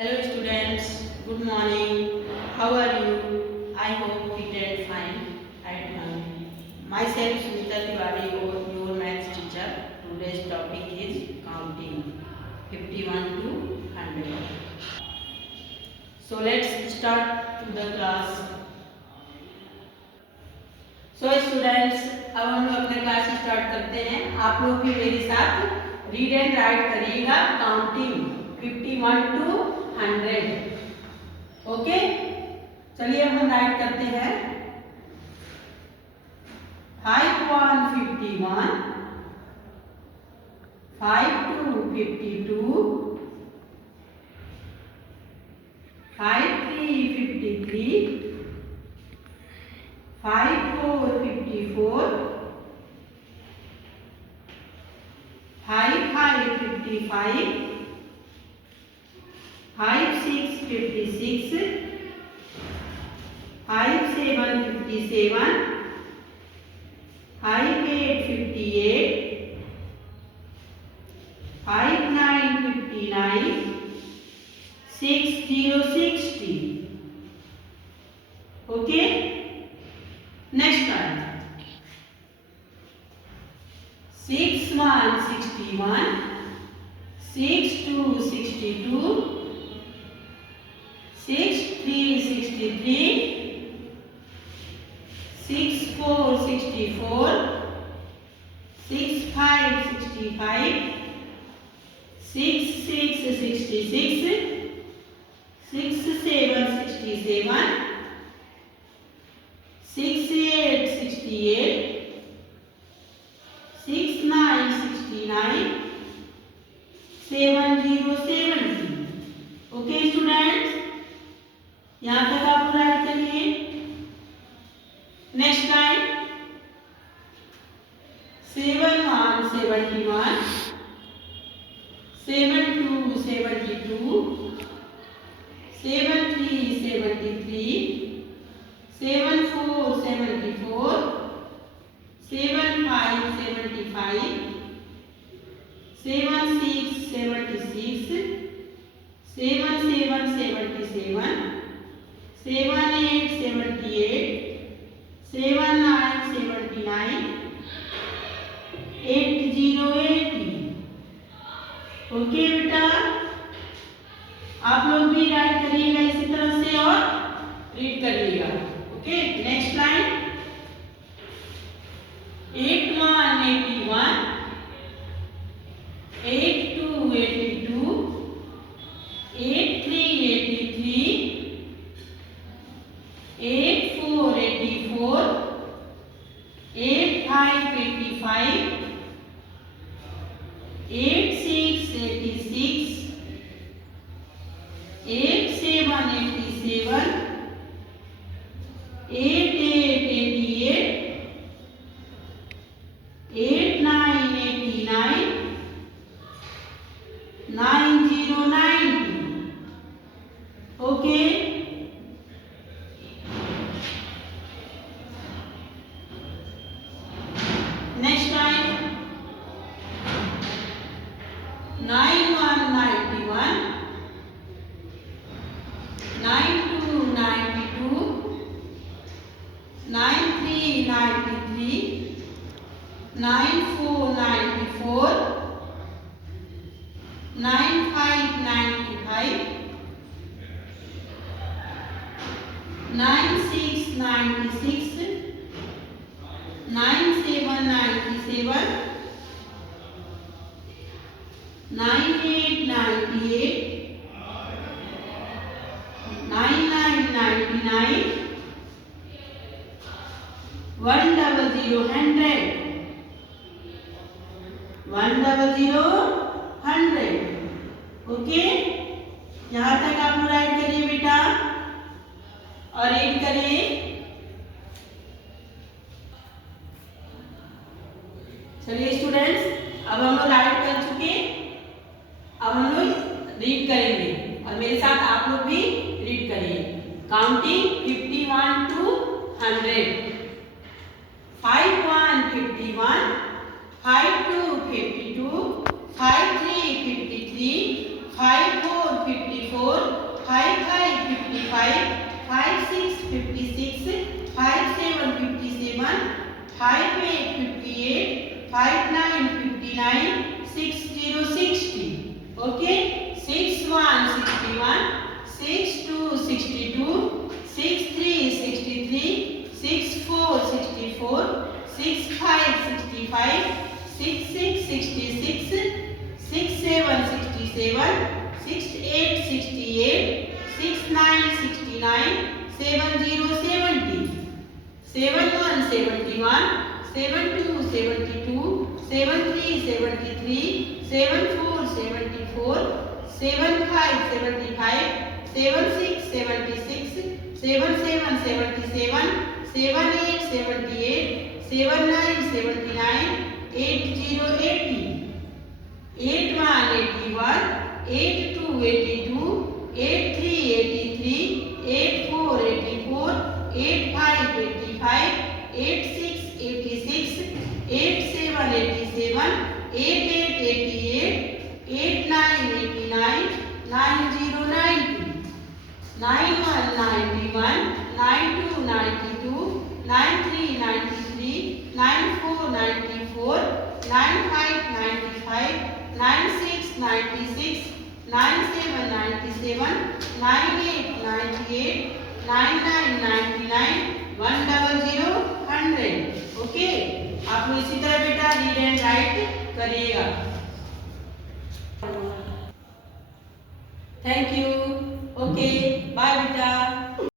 Hello students, good morning. How are you? I hope fit and fine. Myself Smita Tiwari, your maths teacher. Today's topic is counting 51 to 100. So let's start to the class. So students, अब हम लोग अपने class start करते हैं. आप लोग भी मेरे साथ रीड एंड राइट करिएगा काउंटिंग 51 टू 100. ओके, चलिए हम राइट करते हैं. 5 1 51, 5 2 52, 5 3 53, 5 4 54, 5 5 55, 5 6 56, 5 7 57, 5 8 58, 5 9 59, 6 0 60. Okay. Next one. 6 1 61, 6 2 62, 6 3 63, 6 4 64, 6 5 65, 6 6 66, 6 7 67, 6 8 68, 6 9 69, 7 0 70. Okay students, यहाँ तक आप राइट करिए. Next line. 7 1 71, 7 2 72, 7 3 73, 7 4 74, 7 5 75, 7 6 76, 7 7 77, 7 8 78, 7 9 79, 8 0 80. ओके बेटा, आप लोग भी राइट करिएगा इसी तरह से और रीड करिएगा. Okay, next line. 8 1 81, 8 2 82, 8 3 83, 8 4 84, 8 5 85, 8 6 86, 8 7 87, 8 8 88, 8 9 89, 9 0 90. Okay, next time. 9 1 91, 9 2 92, 9 3 93, 9 4 94, 9 5 95, 9 6 96, 9 7 97, 9 8 98, 9 9 99, 1 0 0 100, 1 0 0 100. Okay, यहाँ तक आप लोग राइट करिए बेटा और रीड करिए. चलिए स्टूडेंट्स, अब हम लोग राइट कर चुके, अब हम लोग रीड करेंगे और मेरे साथ आप लोग भी रीड करिए. Counting 51 to 100. 5 1 51, 5 2 52, 5 3 53, 5 4 54, 54, 55 55, 56 56, 57 57, 58 58, 59 59, 60 60. Okay, 61 61, 62 62, 63 63, 64 64, 65 65, 66 66, 67 67, 68 68, 69 69, 70 70, 71 71, 72 72, 73 73, 74 74, 75 75, 76 76, 77 77, 78 78, 79 79, 80 80, 81 81, 82 82, 83 83, 84 84, 85 85, 86 86, 87 87, 88 88, 89 89, 90 90, 91 91, 92 92, 93 93, 94 94, 95 95, 96 96, 97 97, 98 98, 99 99, 100 100. ओके, आप लोग इसी तरह बेटा रीड एंड राइट करिएगा। Thank you.